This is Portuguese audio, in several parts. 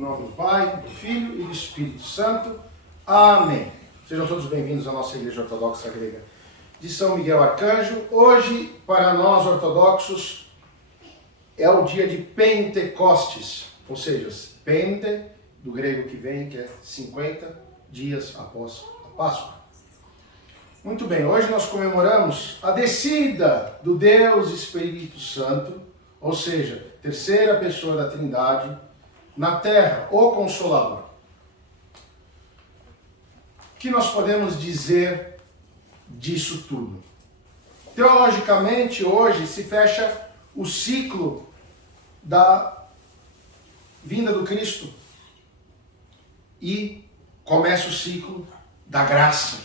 nome do Pai, do Filho e do Espírito Santo. Amém. Sejam todos bem-vindos à nossa Igreja Ortodoxa Grega de São Miguel Arcanjo. Hoje, para nós ortodoxos, é o dia de Pentecostes, ou seja, Pente, do grego que vem, que é 50 dias após a Páscoa. Muito bem, hoje nós comemoramos a descida do Deus Espírito Santo, ou seja, terceira pessoa da Trindade, na Terra, o Consolador. O que nós podemos dizer disso tudo? Teologicamente, hoje se fecha o ciclo da vinda do Cristo e começa o ciclo da graça,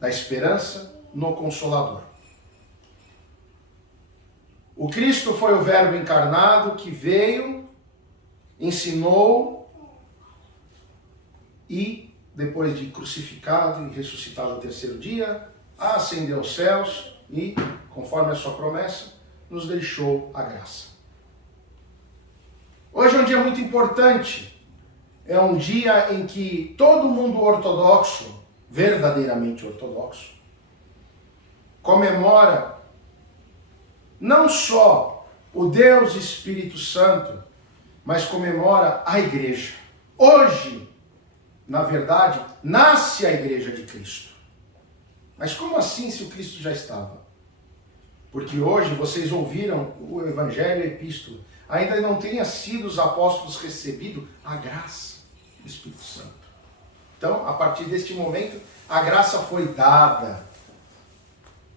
da esperança no Consolador. O Cristo foi o Verbo encarnado que veio, ensinou e, depois de crucificado e ressuscitado ao terceiro dia, ascendeu aos céus e, conforme a sua promessa, nos deixou a graça. Hoje é um dia muito importante. É um dia em que todo mundo ortodoxo, verdadeiramente ortodoxo, comemora não só o Deus Espírito Santo, mas comemora a Igreja. Hoje, na verdade, nasce a Igreja de Cristo. Mas como assim se o Cristo já estava? Porque hoje vocês ouviram o Evangelho e a Epístola. Ainda não tenha sido os apóstolos recebido a graça do Espírito Santo. Então, a partir deste momento, a graça foi dada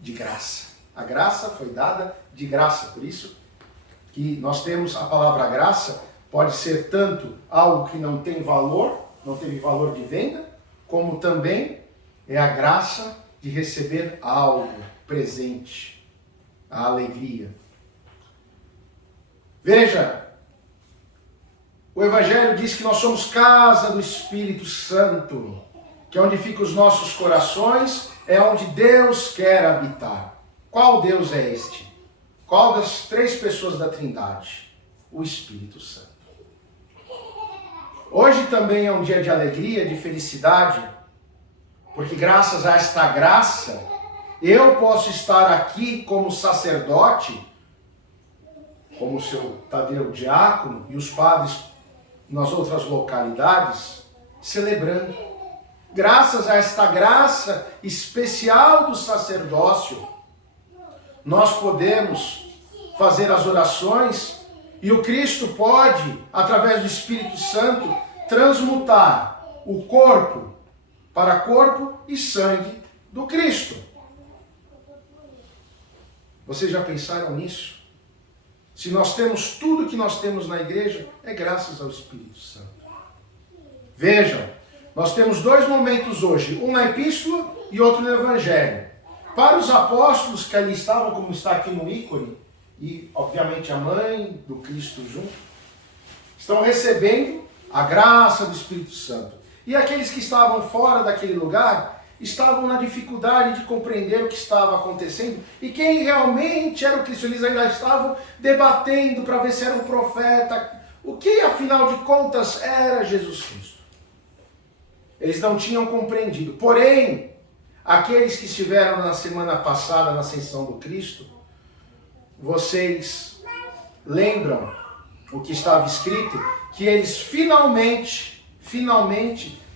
de graça. A graça foi dada de graça. Por isso que nós temos a palavra graça, pode ser tanto algo que não tem valor, não teve valor de venda, como também é a graça de receber algo, presente, a alegria. Veja, o Evangelho diz que nós somos casa do Espírito Santo, que é onde ficam os nossos corações, é onde Deus quer habitar. Qual Deus é este? Qual das três pessoas da Trindade? O Espírito Santo. Hoje também é um dia de alegria, de felicidade, porque graças a esta graça, eu posso estar aqui como sacerdote, como o seu Tadeu diácono e os padres nas outras localidades, celebrando. Graças a esta graça especial do sacerdócio, nós podemos fazer as orações e o Cristo pode, através do Espírito Santo, transmutar o corpo para corpo e sangue do Cristo. Vocês já pensaram nisso? Se nós temos tudo que nós temos na igreja, é graças ao Espírito Santo. Vejam, nós temos dois momentos hoje, um na epístola e outro no Evangelho. Para os apóstolos que ali estavam, como está aqui no ícone, e obviamente a mãe do Cristo junto, estão recebendo a graça do Espírito Santo. E aqueles que estavam fora daquele lugar, estavam na dificuldade de compreender o que estava acontecendo e quem realmente era o Cristo. Eles ainda estavam debatendo para ver se era um profeta. O que, afinal de contas, era Jesus Cristo? Eles não tinham compreendido. Porém, aqueles que estiveram na semana passada na ascensão do Cristo, vocês lembram o que estava escrito? Que eles finalmente,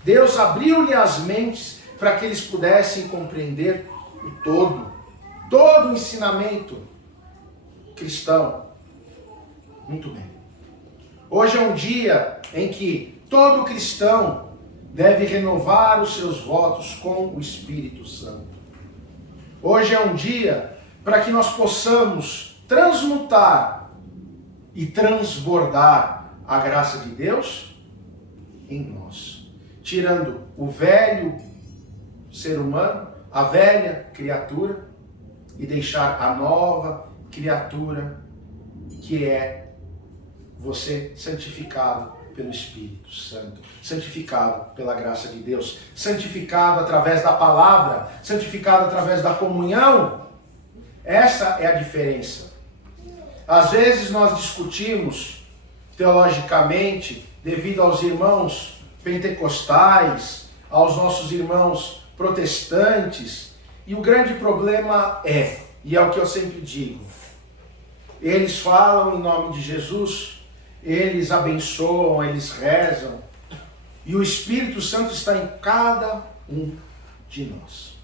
Deus abriu-lhe as mentes para que eles pudessem compreender o todo o ensinamento cristão. Muito bem. Hoje é um dia em que todo cristão deve renovar os seus votos com o Espírito Santo. Hoje é um dia para que nós possamos transmutar e transbordar a graça de Deus em nós, tirando o velho ser humano, a velha criatura, e deixar a nova criatura, que é você santificado pelo Espírito Santo, santificado pela graça de Deus, santificado através da palavra, santificado através da comunhão. Essa é a diferença. Às vezes nós discutimos teologicamente, devido aos irmãos pentecostais, aos nossos irmãos protestantes. E o grande problema e é o que eu sempre digo, eles falam em nome de Jesus, eles abençoam, eles rezam, e o Espírito Santo está em cada um de nós.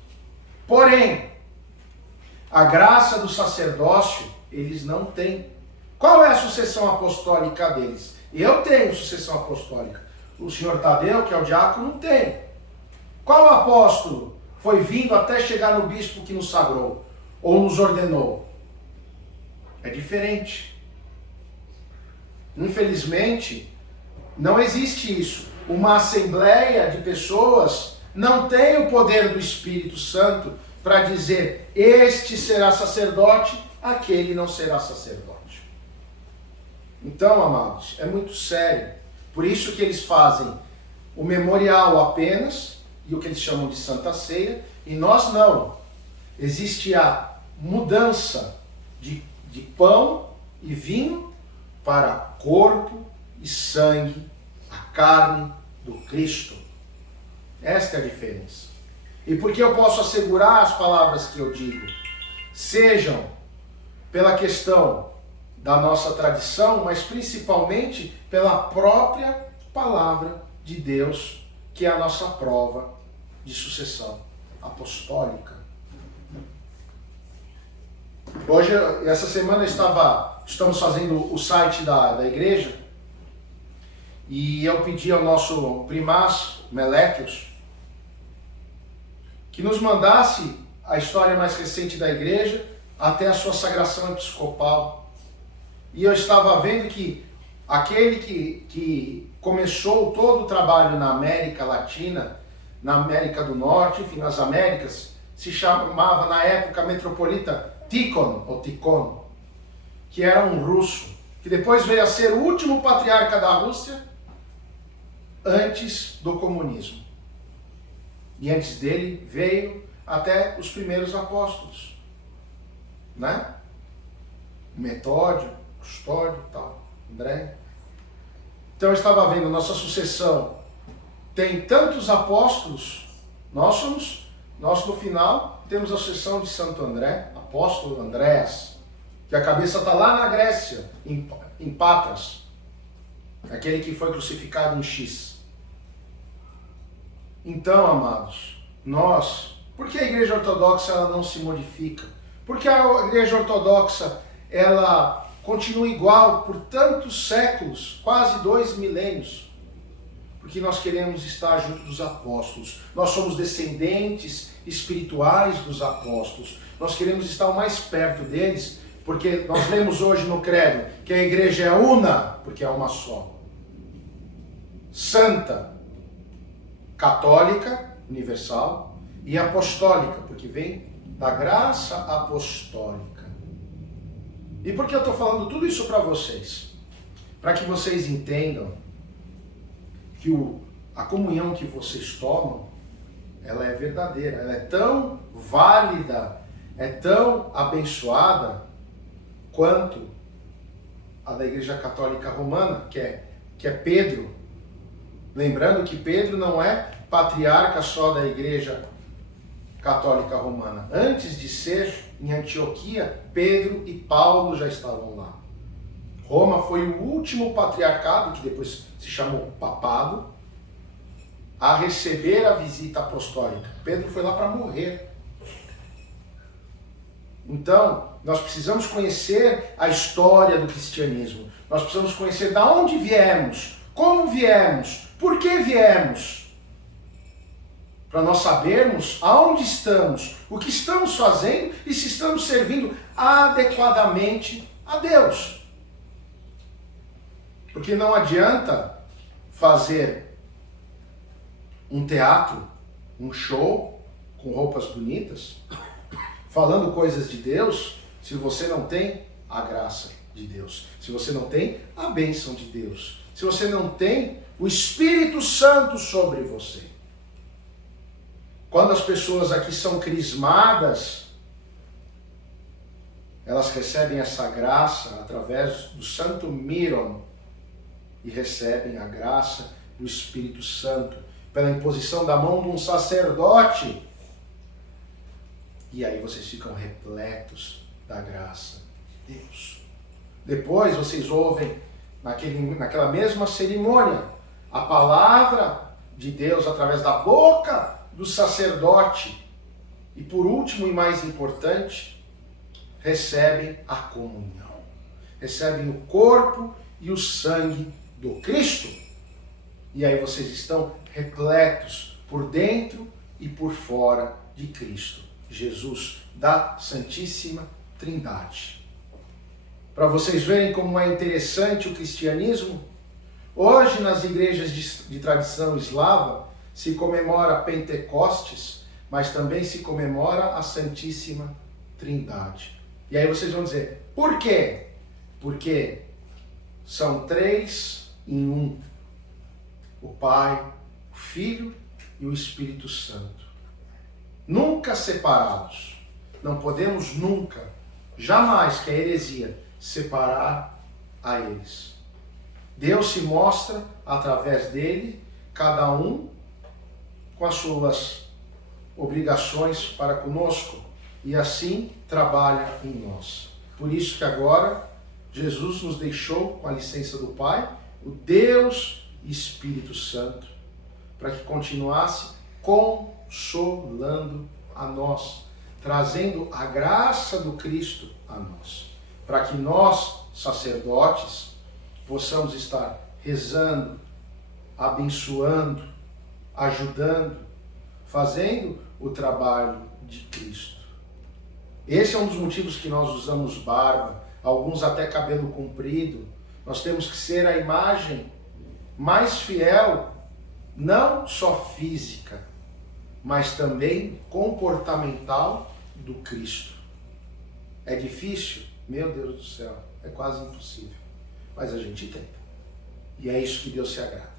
Porém, a graça do sacerdócio, eles não têm. Qual é a sucessão apostólica deles? Eu tenho sucessão apostólica. O senhor Tadeu, que é o diácono, não tem. Qual apóstolo foi vindo até chegar no bispo que nos sagrou ou nos ordenou? É diferente. Infelizmente, não existe isso. Uma assembleia de pessoas não tem o poder do Espírito Santo para dizer: este será sacerdote, aquele não será sacerdote. Então, amados, é muito sério. Por isso que eles fazem o memorial apenas, e o que eles chamam de Santa Ceia, e nós não. Existe a mudança de pão e vinho para corpo e sangue, a carne do Cristo. Esta é a diferença. E por que eu posso assegurar as palavras que eu digo? Sejam pela questão da nossa tradição, mas principalmente pela própria palavra de Deus, que é a nossa prova de sucessão apostólica. Hoje, essa semana, estamos fazendo o site da igreja, e eu pedi ao nosso primaz, Melequios, que nos mandasse a história mais recente da igreja até a sua sagração episcopal. E eu estava vendo que aquele que começou todo o trabalho na América Latina, na América do Norte, enfim, nas Américas, se chamava na época metropolita Tikhon, que era um russo, que depois veio a ser o último patriarca da Rússia antes do comunismo. E antes dele veio até os primeiros apóstolos, né? Metódio, Custódio e tal, André. Então eu estava vendo, nossa sucessão tem tantos apóstolos, nós no final temos a sucessão de Santo André, apóstolo Andréas, que a cabeça está lá na Grécia, em Patras, aquele que foi crucificado em X. Então, amados, por que a Igreja Ortodoxa ela não se modifica? Por que a Igreja Ortodoxa ela continua igual por tantos séculos, quase 2 milênios? Porque nós queremos estar junto dos apóstolos. Nós somos descendentes espirituais dos apóstolos. Nós queremos estar o mais perto deles, porque nós lemos hoje no credo que a igreja é una, porque é uma só. Santa, católica, universal, e apostólica, porque vem da graça apostólica. E por que eu estou falando tudo isso para vocês? Para que vocês entendam que a comunhão que vocês tomam, ela é verdadeira, ela é tão válida, é tão abençoada quanto a da Igreja Católica Romana, que é Pedro. Lembrando que Pedro não é patriarca só da Igreja Católica Romana. Antes de ser em Antioquia, Pedro e Paulo já estavam lá. Roma foi o último patriarcado, que depois se chamou papado, a receber a visita apostólica. Pedro foi lá para morrer. Então, nós precisamos conhecer a história do cristianismo. Nós precisamos conhecer de onde viemos, como viemos, por que viemos. Para nós sabermos aonde estamos, o que estamos fazendo e se estamos servindo adequadamente a Deus. Porque não adianta fazer um teatro, um show com roupas bonitas, falando coisas de Deus, se você não tem a graça de Deus, se você não tem a bênção de Deus, se você não tem o Espírito Santo sobre você. Quando as pessoas aqui são crismadas, elas recebem essa graça através do Santo Miron, e recebem a graça do Espírito Santo pela imposição da mão de um sacerdote. E aí vocês ficam repletos da graça de Deus. Depois vocês ouvem naquela mesma cerimônia a palavra de Deus através da boca do sacerdote. E por último e mais importante, recebem a comunhão. Recebem o corpo e o sangue do Cristo. E aí vocês estão repletos por dentro e por fora de Cristo Jesus, da Santíssima Trindade. Para vocês verem como é interessante o cristianismo, hoje nas igrejas de tradição eslava se comemora Pentecostes, mas também se comemora a Santíssima Trindade. E aí vocês vão dizer, por quê? Porque são 3 em 1. O Pai, o Filho e o Espírito Santo. Nunca separados. Não podemos nunca, jamais, que é heresia, separar a eles. Deus se mostra através dele, cada um com as suas obrigações para conosco, e assim trabalha em nós. Por isso que agora Jesus nos deixou, com a licença do Pai, o Deus Espírito Santo, para que continuasse consolando a nós, trazendo a graça do Cristo a nós, para que nós, sacerdotes, possamos estar rezando, abençoando, ajudando, fazendo o trabalho de Cristo. Esse é um dos motivos que nós usamos barba, alguns até cabelo comprido. Nós temos que ser a imagem mais fiel, não só física, mas também comportamental do Cristo. É difícil? Meu Deus do céu, é quase impossível. Mas a gente tenta. E é isso que Deus se agrada.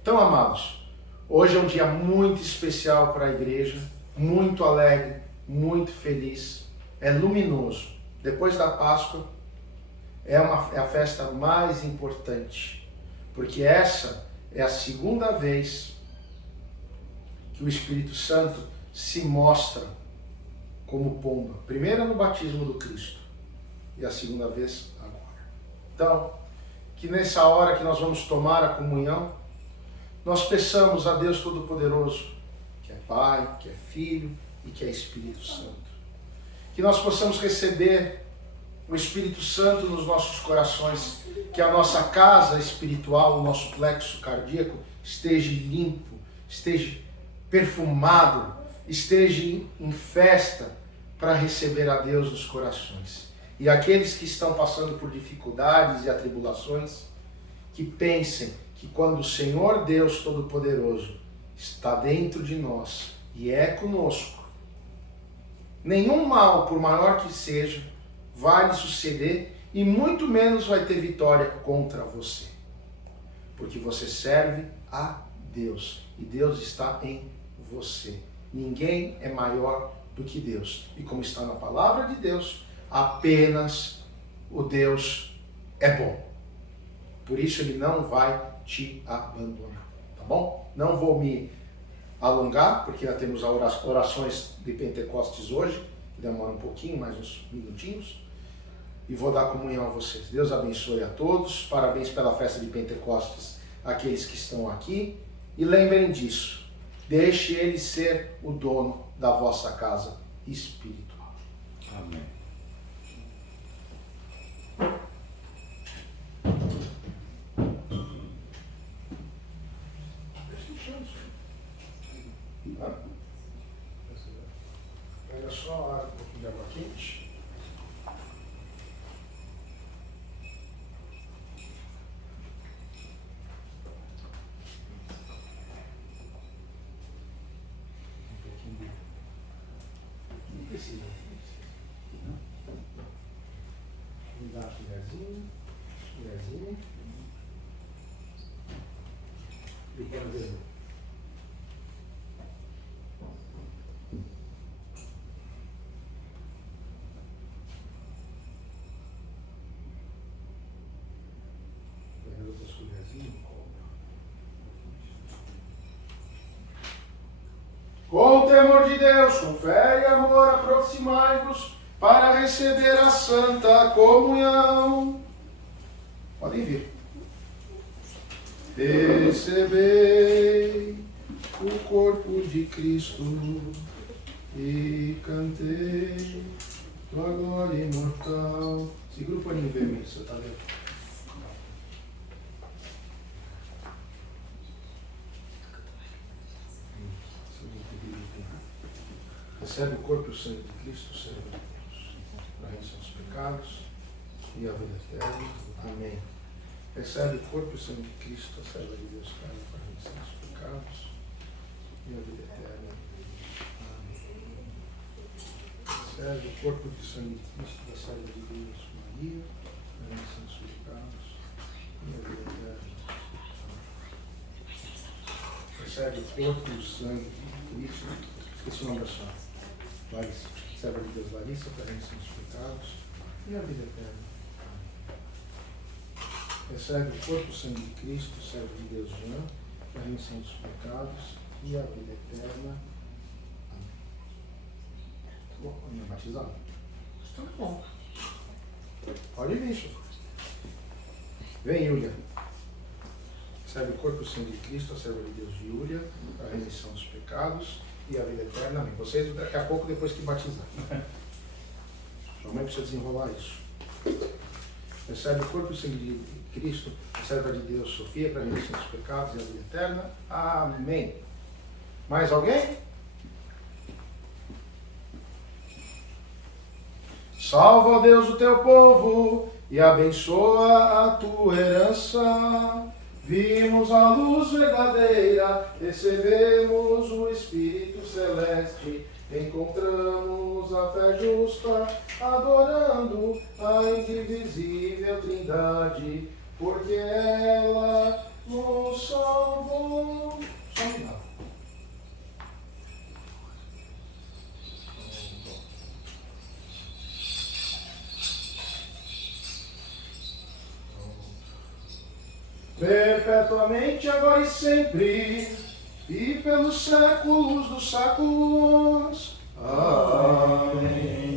Então, amados, hoje é um dia muito especial para a igreja, muito alegre, muito feliz, é luminoso. Depois da Páscoa, é a festa mais importante, porque essa é a segunda vez que o Espírito Santo se mostra como pomba. Primeira no batismo do Cristo e a segunda vez agora. Então, que nessa hora que nós vamos tomar a comunhão, nós peçamos a Deus Todo-Poderoso, que é Pai, que é Filho e que é Espírito Santo. Que nós possamos receber o Espírito Santo nos nossos corações, que a nossa casa espiritual, o nosso plexo cardíaco esteja limpo, esteja perfumado, esteja em festa para receber a Deus nos corações. E aqueles que estão passando por dificuldades e atribulações, que pensem que quando o Senhor Deus Todo-Poderoso está dentro de nós e é conosco, nenhum mal, por maior que seja, vai lhe suceder e muito menos vai ter vitória contra você. Porque você serve a Deus e Deus está em você. Ninguém é maior do que Deus. E como está na palavra de Deus, apenas o Deus é bom. Por isso ele não vai te abandonar, tá bom? Não vou me alongar, porque já temos orações de Pentecostes hoje, que demora um pouquinho, mais uns minutinhos, e vou dar comunhão a vocês. Deus abençoe a todos, parabéns pela festa de Pentecostes, aqueles que estão aqui, e lembrem disso, deixe ele ser o dono da vossa casa espiritual. Amém. Pega só um pouquinho de água quente. Não precisa. Me dá a colherzinha. E quero ver. Pega outras colherzinhas. temor de Deus, com fé e amor, aproximai-vos para receber a santa comunhão. Podem vir. Recebei o corpo de Cristo e cantei tua glória imortal. Segura o paninho vermelho, você está vendo? Recebe o corpo e o sangue de Cristo, servo de Deus, para a remissão dos pecados e a vida eterna. Amém. Recebe o corpo e o sangue de Cristo, a serva de Deus, para a remissão dos pecados e a vida eterna. Amém. Recebe o corpo e o sangue de Cristo, da serva de Deus, Maria, para a remissão dos pecados e a vida eterna. Recebe o corpo e o sangue de Cristo. Esse nome é só. Larissa, serva de Deus Larissa, para a remissão dos pecados e a vida eterna. Recebe o corpo e sangue de Cristo, servo de Deus Jean, para a remissão dos pecados e a vida eterna. Amém. Bom, minha batizada? Está bom. Pode vir, senhor. Vem, Júlia. Recebe o corpo e sangue de Cristo, a serva de Deus Júlia, para a remissão dos pecados e a vida eterna. Amém. Vocês daqui a pouco, depois que batizar. Sua mãe precisa desenrolar isso. Recebe o corpo e sangue de Cristo, a serva de Deus Sofia, para a remissão dos pecados e a vida eterna. Amém. Mais alguém? Salva, ó Deus, o teu povo e abençoa a tua herança. Vimos a luz verdadeira, recebemos o Espírito Celeste, encontramos a fé justa, adorando a indivisível Trindade, porque ela nos salvou. Só um minuto. Perpetuamente, agora e sempre, e pelos séculos dos séculos. Amém.